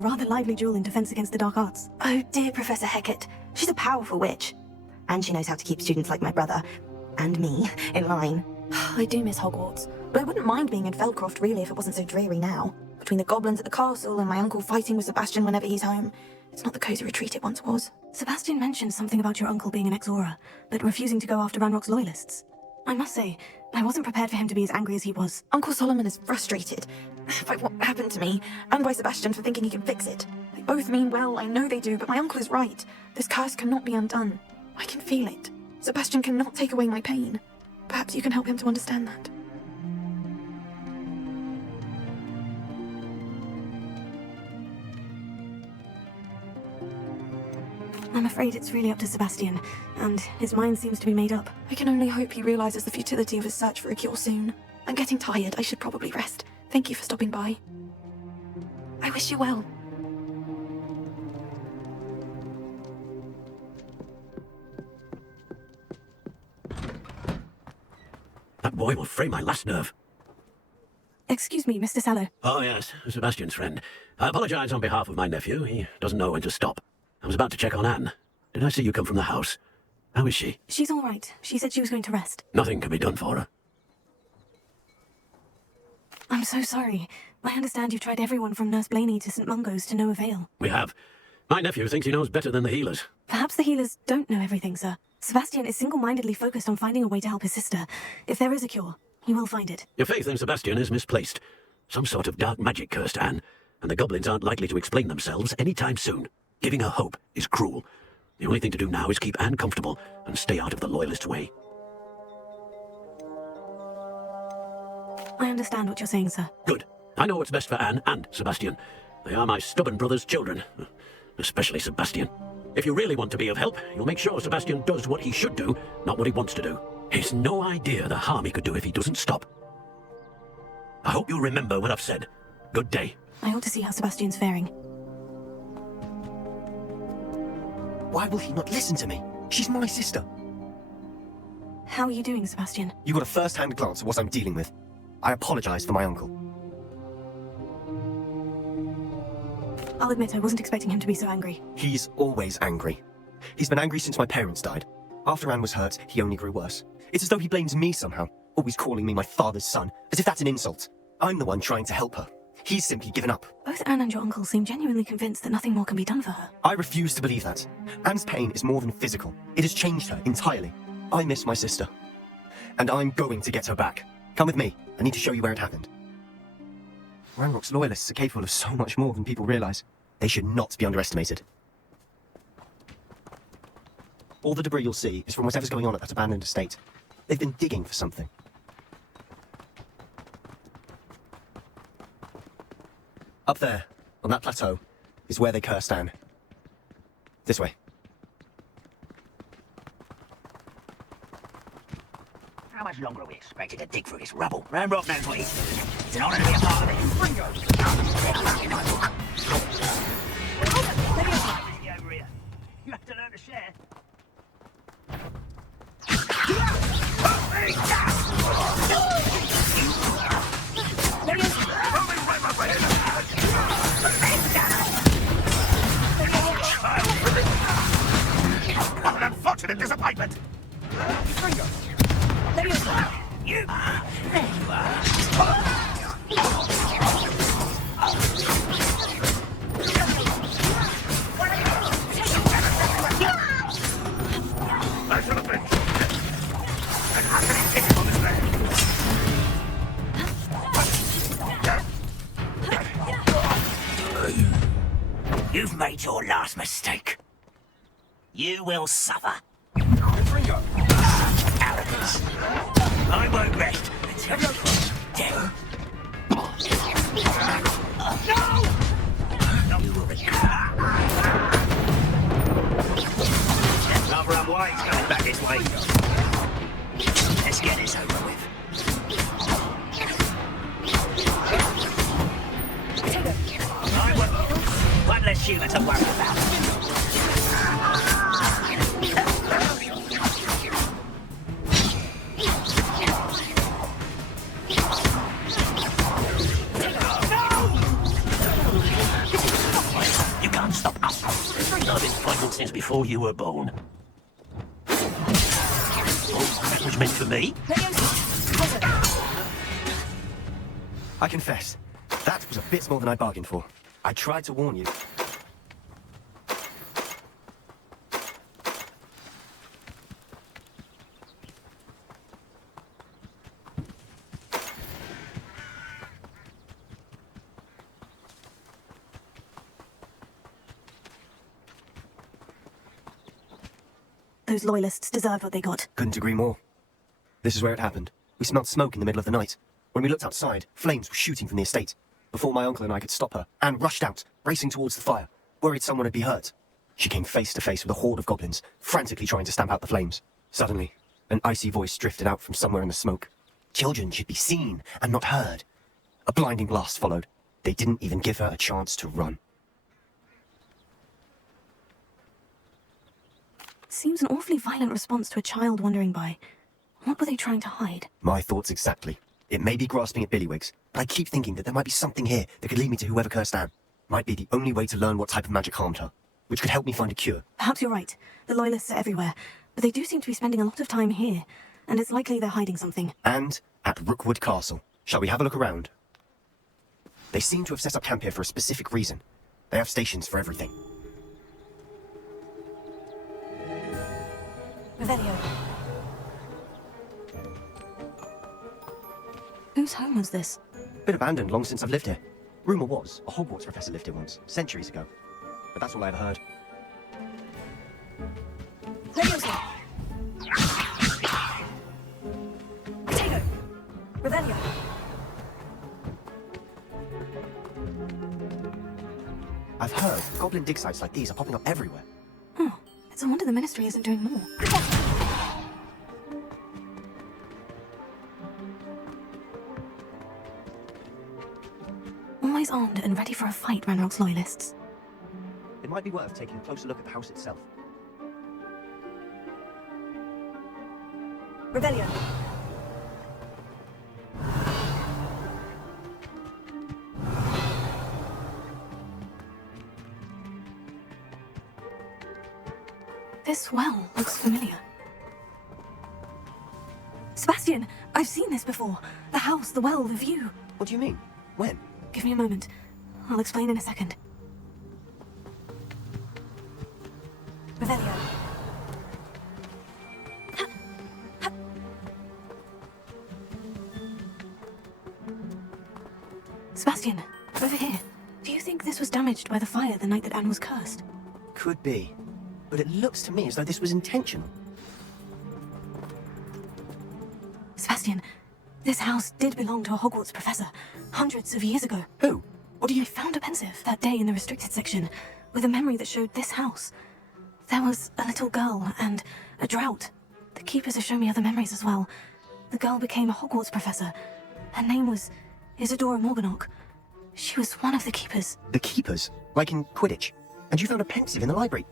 rather lively duel in defense against the dark arts. Oh dear, Professor Hecat. She's a powerful witch. And she knows how to keep students like my brother, and me, in line. I do miss Hogwarts, but I wouldn't mind being in Feldcroft really if it wasn't so dreary now. Between the goblins at the castle and my uncle fighting with Sebastian whenever he's home, it's not the cosy retreat it once was. Sebastian mentioned something about your uncle being an ex-Auror, but refusing to go after Ranrock's loyalists. I must say, I wasn't prepared for him to be as angry as he was. Uncle Solomon is frustrated by what happened to me, and by Sebastian for thinking he can fix it. They both mean well, I know they do, but my uncle is right. This curse cannot be undone. I can feel it. Sebastian cannot take away my pain. Perhaps you can help him to understand that. I'm afraid it's really up to Sebastian, and his mind seems to be made up. I can only hope he realizes the futility of his search for a cure soon. I'm getting tired. I should probably rest. Thank you for stopping by. I wish you well. That boy will fray my last nerve. Excuse me, Mr. Sallow. Oh, yes, Sebastian's friend. I apologize on behalf of my nephew. He doesn't know when to stop. I was about to check on Anne. Did I see you come from the house? How is she? She's all right. She said she was going to rest. Nothing can be done for her. I'm so sorry. I understand you've tried everyone from Nurse Blaney to St. Mungo's to no avail. We have. My nephew thinks he knows better than the healers. Perhaps the healers don't know everything, sir. Sebastian is single-mindedly focused on finding a way to help his sister. If there is a cure, he will find it. Your faith in Sebastian is misplaced. Some sort of dark magic cursed Anne, and the goblins aren't likely to explain themselves anytime soon. Giving her hope is cruel. The only thing to do now is keep Anne comfortable and stay out of the Loyalists' way. I understand what you're saying, sir. Good. I know what's best for Anne and Sebastian. They are my stubborn brother's children. Especially Sebastian. If you really want to be of help, you'll make sure Sebastian does what he should do, not what he wants to do. He's no idea the harm he could do if he doesn't stop. I hope you'll remember what I've said. Good day. I ought to see how Sebastian's faring. Why will he not listen to me? She's my sister. How are you doing, Sebastian? You got a first-hand glance at what I'm dealing with. I apologize for my uncle. I'll admit I wasn't expecting him to be so angry. He's always angry. He's been angry since my parents died. After Anne was hurt, he only grew worse. It's as though he blames me somehow, always calling me my father's son, as if that's an insult. I'm the one trying to help her. He's simply given up. Both Anne and your uncle seem genuinely convinced that nothing more can be done for her. I refuse to believe that. Anne's pain is more than physical. It has changed her entirely. I miss my sister. And I'm going to get her back. Come with me. I need to show you where it happened. Ranrock's loyalists are capable of so much more than people realize. They should not be underestimated. All the debris you'll see is from whatever's going on at that abandoned estate. They've been digging for something. Up there, on that plateau, is where they cursed Anne. This way. How much longer are we expected to dig through this rubble? Ranrock knows what he's doing. It's an honor to be a part of it. Bring your over here. You have to learn to share. What an unfortunate disappointment! You! There you are. I should have been. And how can he take it on this land? You've made your last mistake. You will suffer. Arrogance. I won't rest until you're dead. No! You will regret. Rather unwise going back this way. Let's get this over with. I won't. One less human to worry about. can't stop. I've been fighting since before you were born. Oh, that was meant for me. I confess, that was a bit more than I bargained for. I tried to warn you. Those loyalists deserved what they got. Couldn't agree more. This is where it happened. We smelled smoke in the middle of the night. When we looked outside, flames were shooting from the estate. Before my uncle and I could stop her, Anne rushed out, racing towards the fire, worried someone would be hurt. She came face to face with a horde of goblins, frantically trying to stamp out the flames. Suddenly, an icy voice drifted out from somewhere in the smoke. Children should be seen and not heard. A blinding blast followed. They didn't even give her a chance to run. Seems an awfully violent response to a child wandering by. What were they trying to hide? My thoughts exactly. It may be grasping at billywhigs, but I keep thinking that there might be something here that could lead me to whoever cursed Anne. Might be the only way to learn what type of magic harmed her, which could help me find a cure. Perhaps you're right. The loyalists are everywhere. But they do seem to be spending a lot of time here. And it's likely they're hiding something. And at Rookwood Castle. Shall we have a look around? They seem to have set up camp here for a specific reason. They have stations for everything. Revelio. Whose home was this? Been abandoned long since I've lived here. Rumour was a Hogwarts professor lived here once, centuries ago. But that's all I ever heard. Leviosa! Potato! Revelio! I've heard goblin dig sites like these are popping up everywhere. Oh, it's a wonder the Ministry isn't doing more. Always armed and ready for a fight, Ranrock's loyalists. It might be worth taking a closer look at the house itself. Revelio! This well looks familiar. Sebastian, I've seen this before. The house, the well, the view. What do you mean? When? Give me a moment. I'll explain in a second. Revelio. Sebastian, over here. Do you think this was damaged by the fire the night that Anne was cursed? Could be. But it looks to me as though this was intentional. Sebastian, this house did belong to a Hogwarts professor, hundreds of years ago. Who? What do you... I found a pensive that day in the restricted section, with a memory that showed this house. There was a little girl and a drought. The keepers have shown me other memories as well. The girl became a Hogwarts professor. Her name was Isadora Morganach. She was one of the keepers. The keepers? Like in Quidditch? And you found a pensive in the library?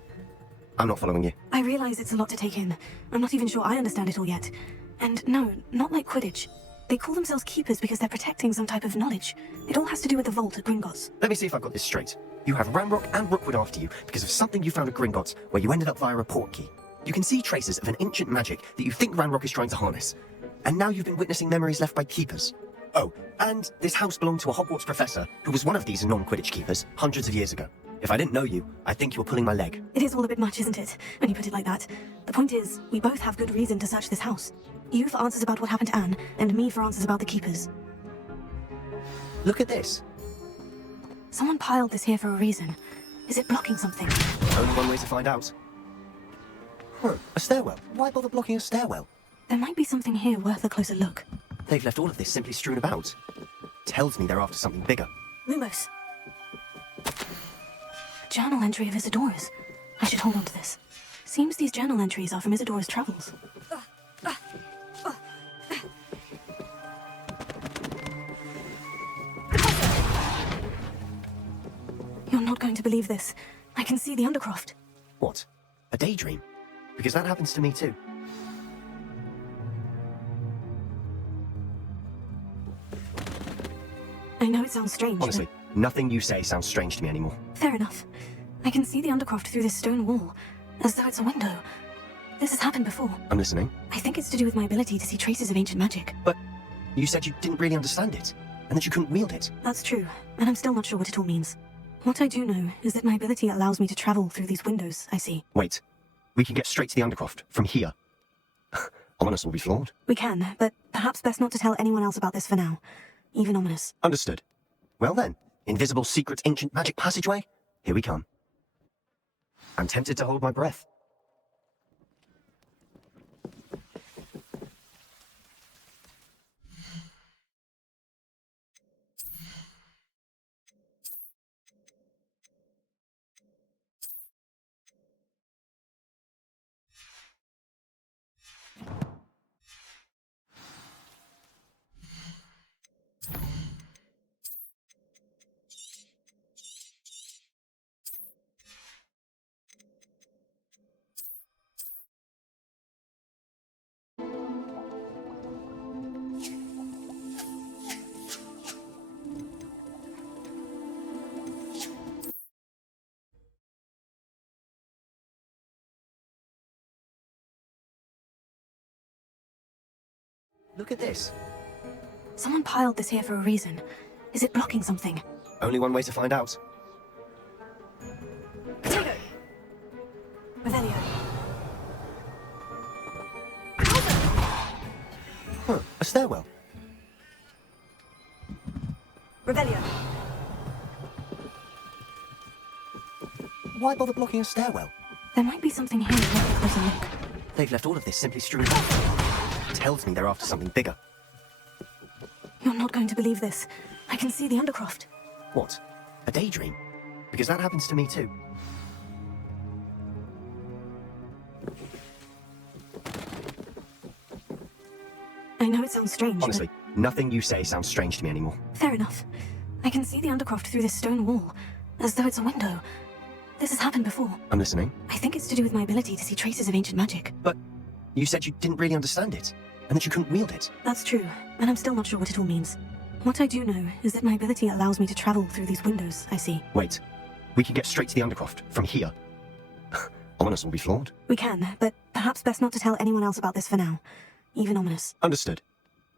I'm not following you. I realize it's a lot to take in. I'm not even sure I understand it all yet. And no, not like Quidditch. They call themselves keepers because they're protecting some type of knowledge. It all has to do with the vault at Gringotts. Let me see if I've got this straight. You have Ranrock and Rookwood after you because of something you found at Gringotts where you ended up via a portkey. You can see traces of an ancient magic that you think Ranrock is trying to harness. And now you've been witnessing memories left by keepers. Oh, and this house belonged to a Hogwarts professor who was one of these non-Quidditch keepers hundreds of years ago. If I didn't know you, I think you were pulling my leg. It is all a bit much, isn't it, when you put it like that? The point is, we both have good reason to search this house. You for answers about what happened to Anne, and me for answers about the keepers. Look at this. Someone piled this here for a reason. Is it blocking something? Only one way to find out. Huh, a stairwell. Why bother blocking a stairwell? There might be something here worth a closer look. They've left all of this simply strewn about. Tells me they're after something bigger. Lumos. A journal entry of Isadora's. I should hold on to this. Seems these journal entries are from Isadora's travels. You're not going to believe this. I can see the Undercroft. What? A daydream? Because that happens to me too. I know it sounds strange. Honestly, nothing you say sounds strange to me anymore. Fair enough. I can see the Undercroft through this stone wall, as though it's a window. This has happened before. I'm listening. I think it's to do with my ability to see traces of ancient magic. But you said you didn't really understand it, and that you couldn't wield it. That's true, and I'm still not sure what it all means. What I do know is that my ability allows me to travel through these windows I see. Wait. We can get straight to the Undercroft from here. Ominous will be flawed. We can, but perhaps best not to tell anyone else about this for now. Even Ominous. Understood. Well then, invisible secret ancient magic passageway? Here we come. I'm tempted to hold my breath. Look at this. Someone piled this here for a reason. Is it blocking something? Only one way to find out. Potato! Revelio. Huh, a stairwell. Revelio. Why bother blocking a stairwell? There might be something here if I close a look. They've left all of this simply strewn about. Tells me they're after something bigger. You're not going to believe this. I can see the Undercroft. What? A daydream? Because that happens to me too. I know it sounds strange, Honestly, nothing you say sounds strange to me anymore. but fair enough. I can see the Undercroft through this stone wall, as though it's a window. This has happened before. I'm listening. I think it's to do with my ability to see traces of ancient magic. But you said you didn't really understand it, and that you couldn't wield it. That's true, and I'm still not sure what it all means. What I do know is that my ability allows me to travel through these windows I see. Wait. We can get straight to the Undercroft from here. Ominous will be flawed. We can, but perhaps best not to tell anyone else about this for now. Even Ominous. Understood.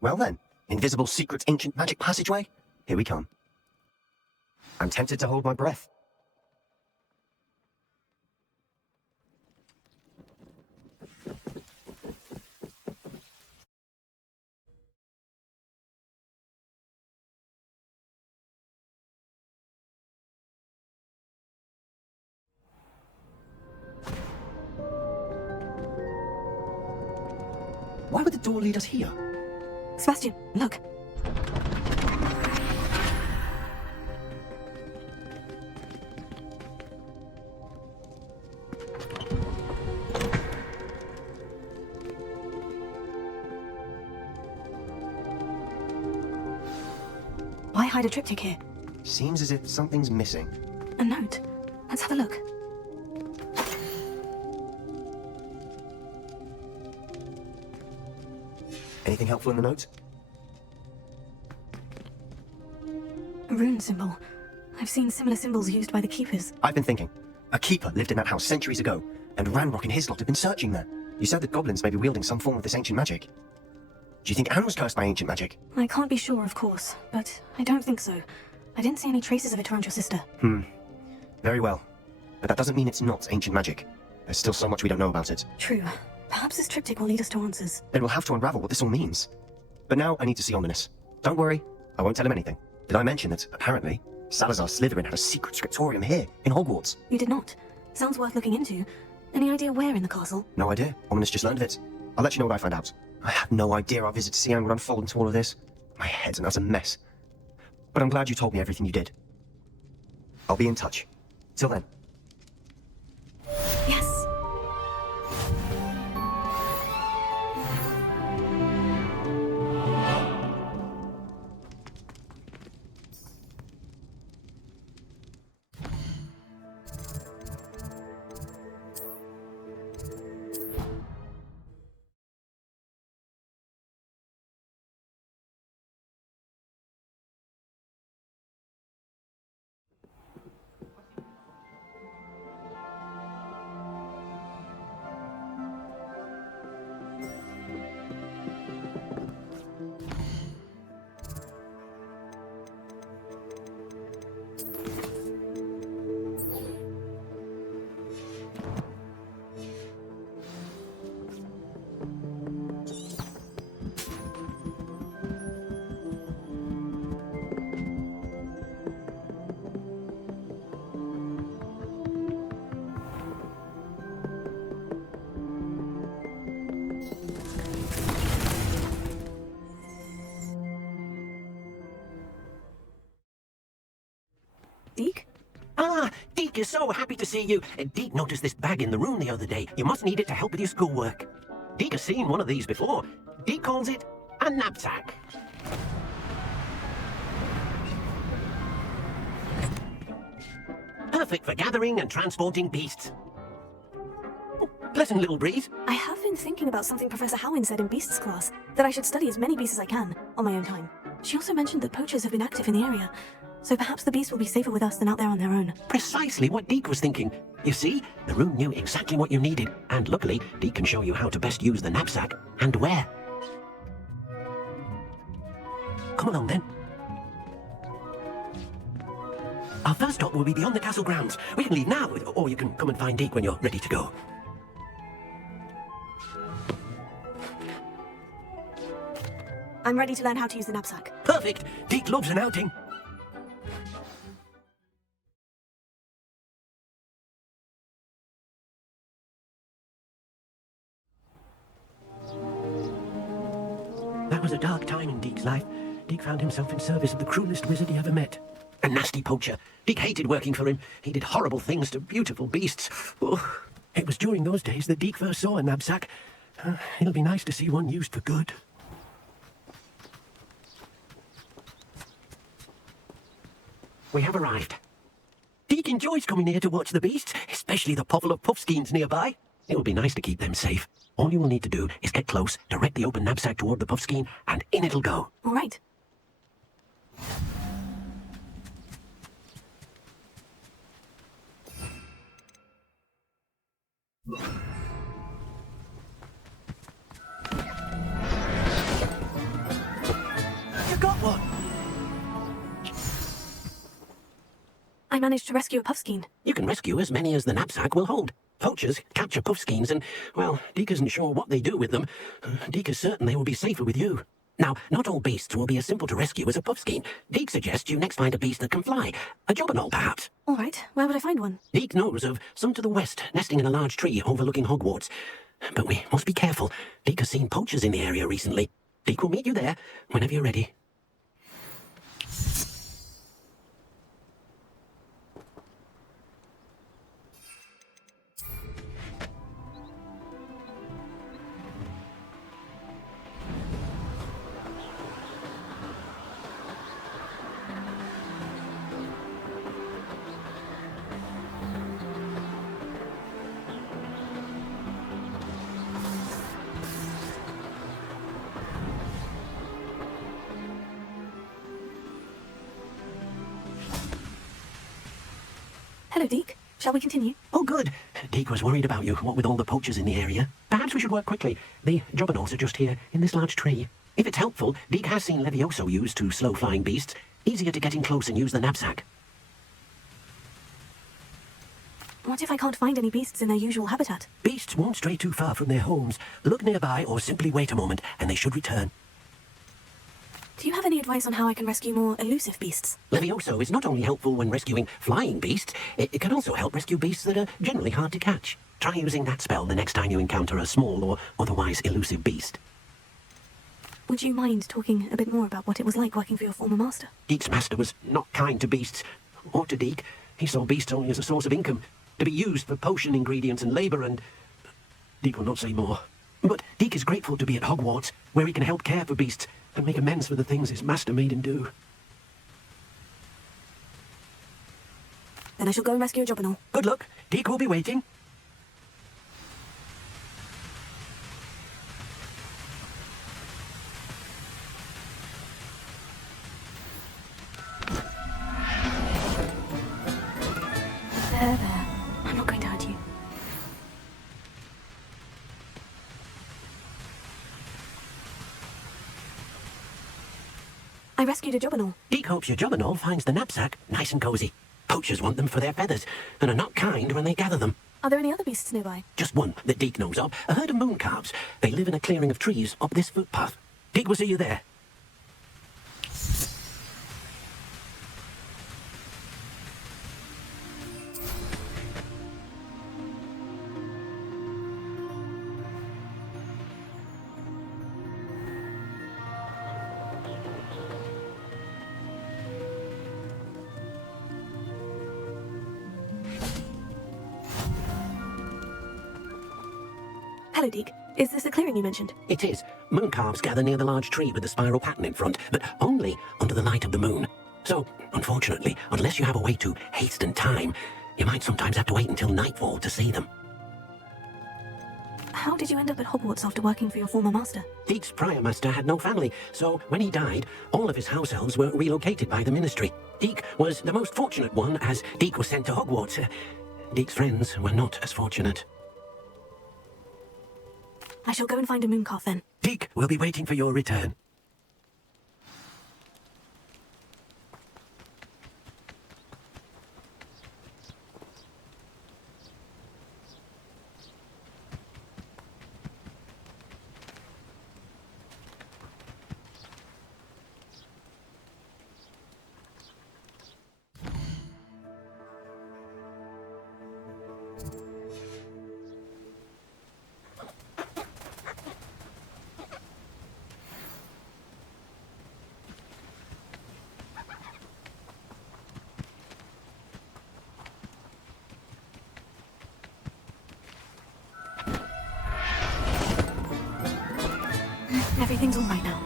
Well then, invisible secret ancient magic passageway? Here we come. I'm tempted to hold my breath. Why would the door lead us here? Sebastian, look. Why hide a triptych here? Seems as if something's missing. A note. Let's have a look. Anything helpful in the note? A rune symbol. I've seen similar symbols used by the keepers. I've been thinking. A keeper lived in that house centuries ago, and Ranrock and his lot have been searching there. You said that goblins may be wielding some form of this ancient magic. Do you think Anne was cursed by ancient magic? I can't be sure, of course, but I don't think so. I didn't see any traces of it around your sister. Very well. But that doesn't mean it's not ancient magic. There's still so much we don't know about it. True. Perhaps this triptych will lead us to answers. Then we'll have to unravel what this all means. But now I need to see Ominous. Don't worry, I won't tell him anything. Did I mention that, apparently, Salazar Slytherin had a secret scriptorium here, in Hogwarts? You did not. Sounds worth looking into. Any idea where in the castle? No idea. Ominous just learned of it. I'll let you know what I find out. I had no idea our visit to Siam would unfold into all of this. My head's an utter mess. But I'm glad you told me everything you did. I'll be in touch. Till then. Yes. Deke is so happy to see you. Deke noticed this bag in the room the other day. You must need it to help with your schoolwork. Deke has seen one of these before. Deke calls it a knapsack. Perfect for gathering and transporting beasts. Pleasant little breeze. I have been thinking about something Professor Howin said in Beasts class, that I should study as many beasts as I can, on my own time. She also mentioned that poachers have been active in the area, so perhaps the beasts will be safer with us than out there on their own. Precisely what Deke was thinking. You see, the room knew exactly what you needed, and luckily, Deke can show you how to best use the knapsack and where. Come along then. Our first stop will be beyond the castle grounds. We can leave now, or you can come and find Deke when you're ready to go. I'm ready to learn how to use the knapsack. Perfect! Deke loves an outing. That was a dark time in Deke's life. Deke found himself in service of the cruelest wizard he ever met. A nasty poacher. Deke hated working for him. He did horrible things to beautiful beasts. Oh, it was during those days that Deke first saw a knapsack. It'll be nice to see one used for good. We have arrived. Deke enjoys coming here to watch the beasts, especially the povel of puffskeins nearby. It will be nice to keep them safe. All you will need to do is get close, direct the open knapsack toward the puffskein, and in it'll go. All right. You got one! I managed to rescue a puffskein. You can rescue as many as the knapsack will hold. Poachers capture puffskeins and, well, Deke isn't sure what they do with them. Deke is certain they will be safer with you. Now, not all beasts will be as simple to rescue as a puffskein. Deke suggests you next find a beast that can fly. A jobberknoll, perhaps. All right. Where would I find one? Deke knows of some to the west, nesting in a large tree overlooking Hogwarts. But we must be careful. Deke has seen poachers in the area recently. Deke will meet you there whenever you're ready. Hello, Deke. Shall we continue? Oh, good. Deke was worried about you, what with all the poachers in the area. Perhaps we should work quickly. The jobberknolls are just here, in this large tree. If it's helpful, Deke has seen Levioso used to slow flying beasts. Easier to get in close and use the knapsack. What if I can't find any beasts in their usual habitat? Beasts won't stray too far from their homes. Look nearby or simply wait a moment, and they should return. Do you have any advice on how I can rescue more elusive beasts? Levioso is not only helpful when rescuing flying beasts, it can also help rescue beasts that are generally hard to catch. Try using that spell the next time you encounter a small or otherwise elusive beast. Would you mind talking a bit more about what it was like working for your former master? Deke's master was not kind to beasts, or to Deke. He saw beasts only as a source of income, to be used for potion ingredients and labour, and Deke will not say more. But Deke is grateful to be at Hogwarts, where he can help care for beasts and make amends for the things his master made him do. Then I shall go and rescue a jobberknoll. Good luck. Deke will be waiting. There. I'm not going to hurt you. I rescued a jobberknoll. Deke hopes your jobberknoll finds the knapsack nice and cosy. Poachers want them for their feathers, and are not kind when they gather them. Are there any other beasts nearby? Just one that Deke knows of, a herd of mooncalves. They live in a clearing of trees up this footpath. Deke will see you there. Hello, Deke. Is this the clearing you mentioned? It is. Moon calves gather near the large tree with the spiral pattern in front, but only under the light of the moon. So, unfortunately, unless you have a way to hasten time, you might sometimes have to wait until nightfall to see them. How did you end up at Hogwarts after working for your former master? Deke's prior master had no family, so when he died, all of his house elves were relocated by the ministry. Deke was the most fortunate one, as Deke was sent to Hogwarts. Deke's friends were not as fortunate. I shall go and find a moon calf then. Deke will be waiting for your return. Everything's all right now.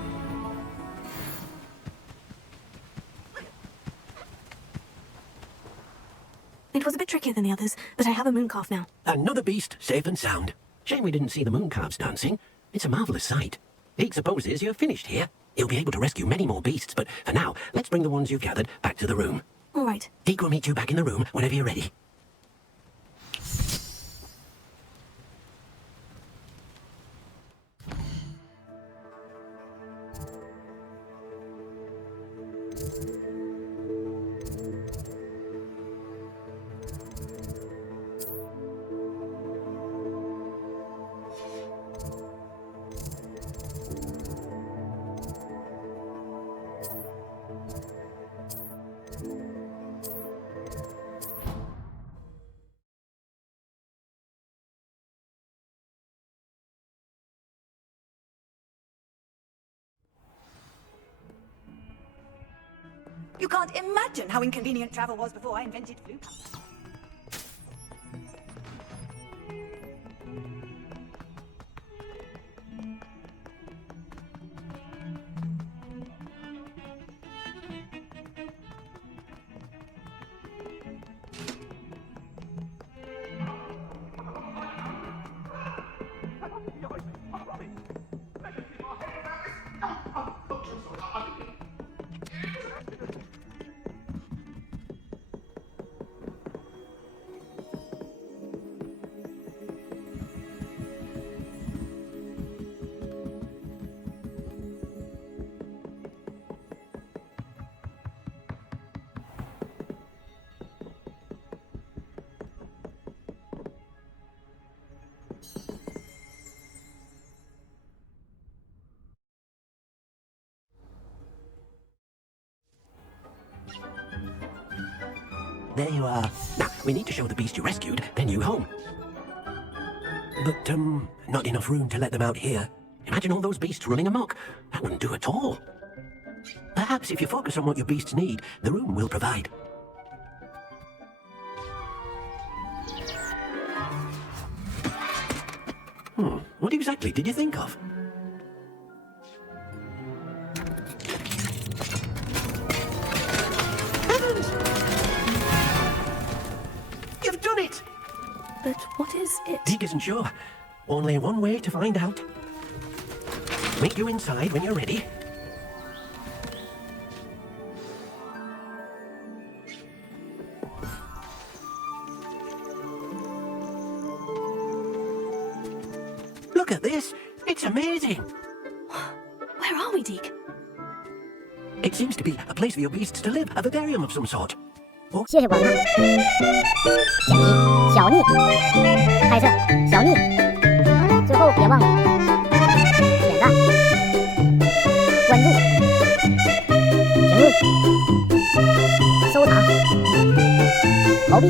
It was a bit trickier than the others, but I have a moon calf now. Another beast, safe and sound. Shame we didn't see the moon calves dancing. It's a marvellous sight. Deke supposes you're finished here. He'll be able to rescue many more beasts, but for now, let's bring the ones you've gathered back to the room. All right. Deke will meet you back in the room whenever you're ready. You can't imagine how inconvenient travel was before I invented flu. There you are. Now, we need to show the beast you rescued their new home. But, not enough room to let them out here. Imagine all those beasts running amok. That wouldn't do at all. Perhaps if you focus on what your beasts need, the room will provide. What exactly did you think of? Heavens! You've done it! But what is it? Deke isn't sure. Only one way to find out. Meet you inside when you're ready. Look at this! It's amazing! Where are we, Deke? It seems to be a place for your beasts to live, a vivarium of some sort. 谢谢观看，点击小逆拍摄小逆，最后别忘了点赞、关注、评论、收藏、投币。